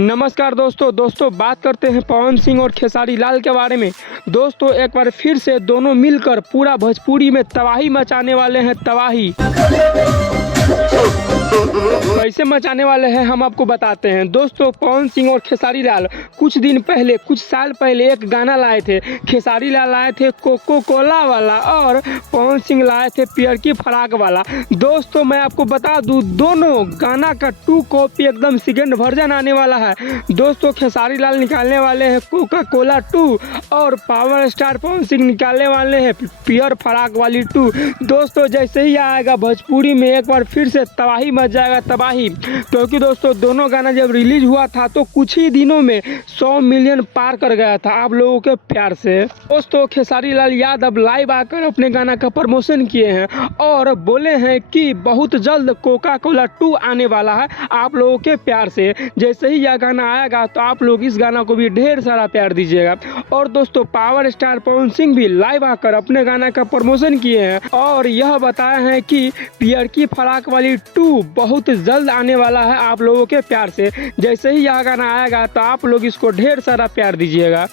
नमस्कार दोस्तों बात करते हैं पवन सिंह और खेसारी लाल के बारे में। दोस्तों एक बार फिर से दोनों मिलकर पूरा भोजपुरी में तबाही मचाने वाले हैं। तबाही कैसे मचाने वाले हैं हम आपको बताते हैं। दोस्तों पवन सिंह और खेसारी लाल कुछ साल पहले एक गाना लाए थे। खेसारी लाल लाए थे कोको कोला वाला और पवन सिंह लाए थे पियर की फराक वाला। दोस्तों मैं आपको बता दूं, दोनों गाना का 2 कॉपी एकदम सेकंड वर्जन आने वाला है। दोस्तों खेसारी लाल निकालने वाले हैं कोका कोला 2 और पावर स्टार पवन सिंह निकालने वाले हैं पियर फराक वाली 2। दोस्तों जैसे ही आएगा भोजपुरी में एक बार फिर से तबाही मच जाएगा। तबाही क्योंकि दोस्तों दोनों गाना जब रिलीज हुआ था तो कुछ ही दिनों में 100 मिलियन पार कर गया था आप लोगों के प्यार से। दोस्तों खेसारी लाल यादव लाइव आकर अपने गाना का प्रमोशन किए हैं और बोले हैं कि बहुत जल्द कोका कोला 2 आने वाला है आप लोगों के प्यार से। जैसे ही यह गाना आएगा तो आप लोग इस गाना को भी ढेर सारा प्यार दीजिएगा। और दोस्तों पावर स्टार पवन सिंह भी लाइव आकर अपने गाना का प्रमोशन किए हैं और यह बताया है कि पियर की फराक वाली 2 बहुत जल्द आने वाला है आप लोगों के प्यार से। जैसे ही यह गाना आएगा तो आप लोग इसको ढेर सारा प्यार दीजिएगा।